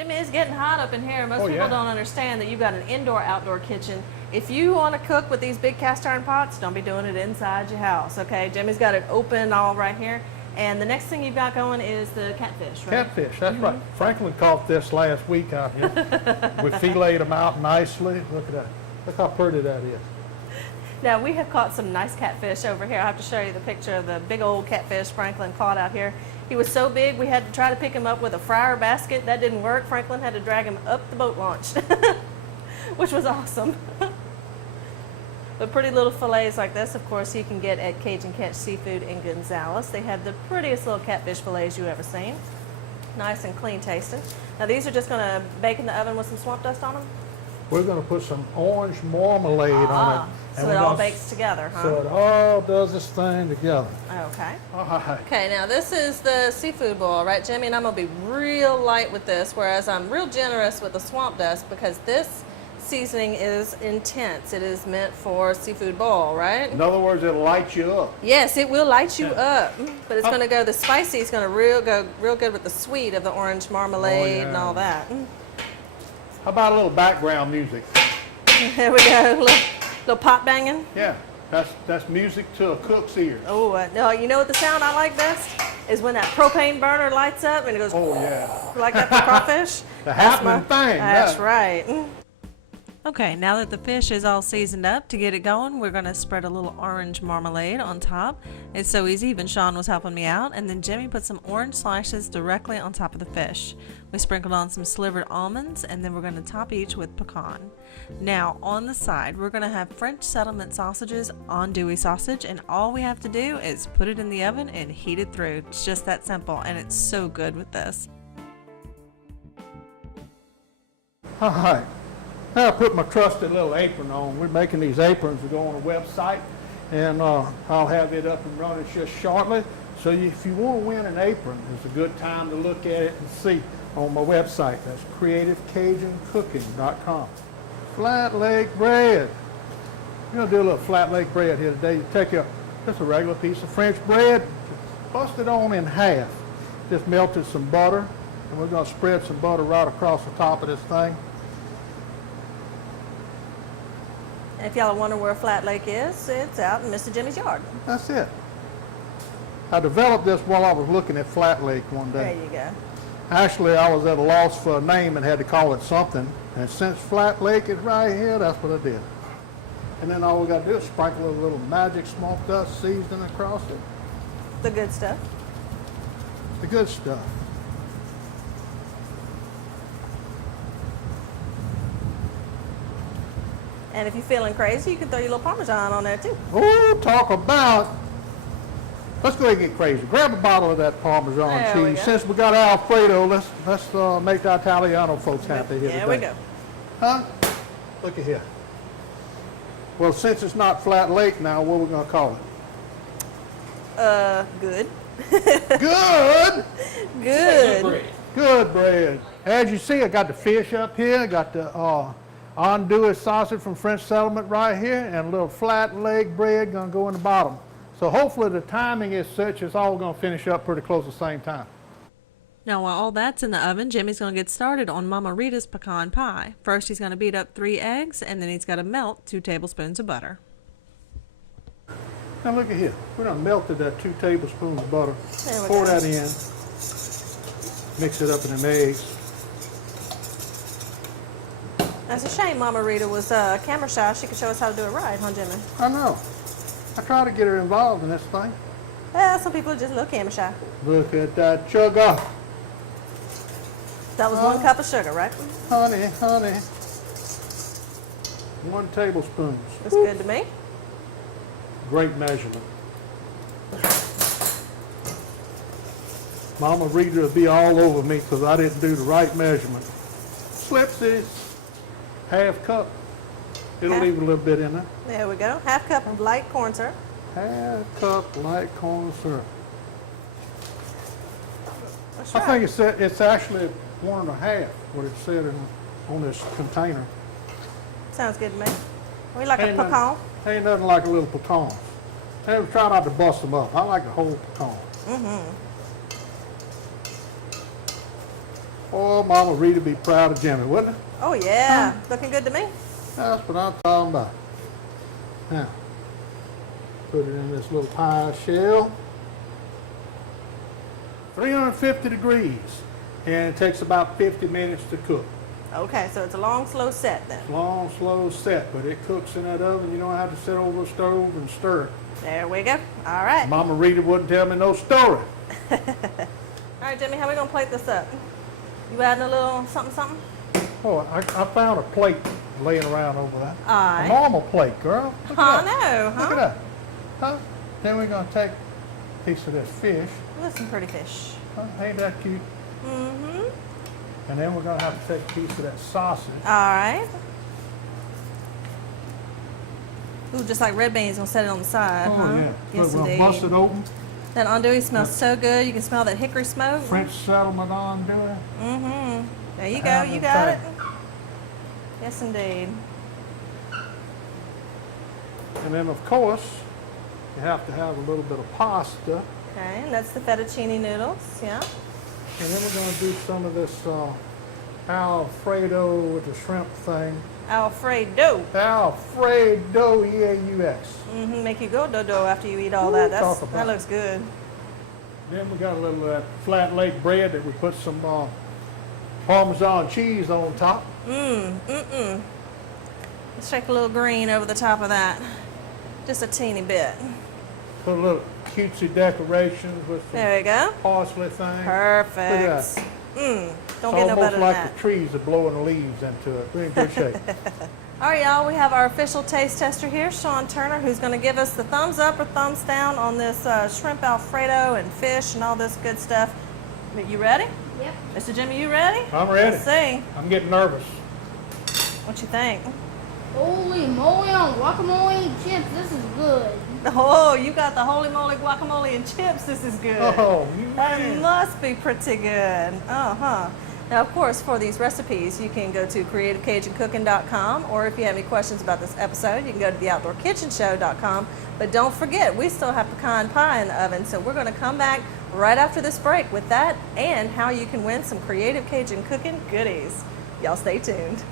Jimmy, it's getting hot up in here. Most Oh, people yeah. don't understand that you've got an indoor-outdoor kitchen. If you want to cook with these big cast iron pots, don't be doing it inside your house, okay? Jimmy's got it open all right here. And the next thing you've got going is the catfish, right? Catfish, that's right. Franklin caught this last week out here. We filleted them out nicely. Look at that. Look how pretty that is. Now, we have caught some nice catfish over here. I have to show you the picture of the big old catfish Franklin caught out here. He was so big, we had to try to pick him up with a fryer basket. That didn't work. Franklin had to drag him up the boat launch, which was awesome. But pretty little fillets like this, of course, you can get at Cajun Catch Seafood in Gonzales. They have the prettiest little catfish fillets you've ever seen. Nice and clean tasting. Now, these are just going to bake in the oven with some swamp dust on them? We're going to put some orange marmalade on it. So it all bakes together, huh? So it all does its thing together. Okay. All right. Okay, now this is the seafood boil, right, Jimmy? And I'm going to be real light with this, whereas I'm real generous with the swamp dust because this seasoning is intense. It is meant for seafood boil, right? In other words, it'll light you up. Yes, it will light you up, but it's going to go, the spicy is going to go real good with the sweet of the orange marmalade and all that. How about a little background music? There we go, little pot banging. Yeah, that's music to a cook's ears. Oh, no, you know what the sound I like best? Is when that propane burner lights up and it goes, oh yeah, like that for crawfish. the happening thing. That's right. Okay, now that the fish is all seasoned up, to get it going, we're going to spread a little orange marmalade on top. It's so easy, even Sean was helping me out. And then Jimmy put some orange slices directly on top of the fish. We sprinkled on some slivered almonds, and then we're going to top each with pecan. Now, on the side, we're going to have French settlement sausages andouille sausage, and all we have to do is put it in the oven and heat it through. It's just that simple, and it's so good with this. All right. Now I put my trusted little apron on. We're making these aprons to go on the website, and I'll have it up and running just shortly. So if you want to win an apron, it's a good time to look at it and see on my website. That's creativecajunCooking.com. Flat leg bread. We're going to do a little flat leg bread here today. You take just a regular piece of French bread, bust it on in half. Just melted some butter, and we're going to spread some butter right across the top of this thing. If y'all wonder where Flat Lake is, it's out in Mr. Jimmy's yard. That's it. I developed this while I was looking at Flat Lake one day. There you go. Actually, I was at a loss for a name and had to call it something. And since Flat Lake is right here, that's what I did. And then all we got to do is sprinkle a little magic smoke dust seasoning across it. The good stuff. The good stuff. And if you're feeling crazy, you can throw your little Parmesan on there too. Oh, talk about. Let's go ahead and get crazy. Grab a bottle of that Parmesan cheese. Since we got Alfredo, let's make the Italiano folks happy here today. There we go. Huh? Look at here. Well, since it's not Flat Lake now, what are we going to call it? Good. Good? Good. Good bread. As you see, I got the fish up here. I got the andouille sausage from French Settlement right here, and a little flat leg bread going to go in the bottom. So hopefully the timing is such it's all going to finish up pretty close at the same time. Now while all that's in the oven, Jimmy's going to get started on Mama Rita's pecan pie. First he's going to beat up 3 eggs, and then he's got to melt 2 tablespoons of butter. Now look at here. We done melted that 2 tablespoons of butter. Pour that in. Mix it up in them eggs. That's a shame Mama Rita was camera shy. She could show us how to do it right, huh, Jimmy? I know. I try to get her involved in this thing. Yeah, some people are just a little camera shy. Look at that sugar. That was 1 cup of sugar, right? Honey. 1 tablespoon. That's good to me. Great measurement. Mama Rita will be all over me because I didn't do the right measurement. Slipsies. 1/2 cup. It'll leave a little bit in there. There we go. 1/2 cup of light corn syrup. 1/2 cup light corn syrup. That's I right. think it's actually 1.5 what it said on this container. Sounds good to me. We like a pecan. Ain't nothing like a little pecan. And try not to bust them up. I like the whole pecan. Oh, Mama Rita be proud of Jimmy, wouldn't it? Oh yeah, looking good to me. That's what I'm talking about. Now, put it in this little pie shell. 350 degrees, and it takes about 50 minutes to cook. Okay, so it's a long, slow set then. Long, slow set, but it cooks in that oven. You don't have to sit over the stove and stir it. There we go. All right. Mama Rita wouldn't tell me no story. All right, Jimmy, how we gonna plate this up? You adding a little something, something? Oh, I found a plate laying around over there. All right. A normal plate, girl. Look I at that. know, huh? Look at that. Huh? Then we're going to take a piece of this fish. Listen, pretty fish. Huh? Ain't that cute? Mm-hmm. And then we're going to have to take a piece of that sausage. All right. Ooh, just like red beans, gonna set it on the side, Oh, huh? yeah. Yes, We're going indeed. to bust it open. That andouille smells so good. You can smell that hickory smoke. French settlement andouille. Mm-hmm. There you go. Have You it got it. back. Yes, indeed. And then, of course, you have to have a little bit of pasta. Okay, and that's the fettuccine noodles. Yeah. And then we're going to do some of this Alfredo with the shrimp thing. Alfredo. Alfredo, E-A-U-X. Mm-hmm. Make you go do-do after you eat all Ooh, that. talk That about looks good. Then we got a little of that flat lake bread that we put some Parmesan cheese on top. Let's take a little green over the top of that. Just a teeny bit. Put a little cutesy decorations with some There we go. parsley thing. Perfect. Look at that. Don't It's get no better almost than like that. the trees are blowing the leaves into it. We're in good shape. All right, y'all, we have our official taste tester here, Sean Turner, who's going to give us the thumbs up or thumbs down on this shrimp Alfredo and fish and all this good stuff. You ready? Yep. Mr. Jimmy, you ready? I'm ready. Let's see. I'm getting nervous. What you think? Holy moly on guacamole and chips, this is good. Oh, you got the holy moly guacamole and chips. This is good. Oh, That man. must be pretty good. Uh-huh. Now, of course, for these recipes, you can go to creativecajunCooking.com, or if you have any questions about this episode, you can go to theoutdoorkitchenshow.com. But don't forget, we still have pecan pie in the oven, so we're going to come back right after this break with that and how you can win some Creative Cajun Cooking goodies. Y'all stay tuned.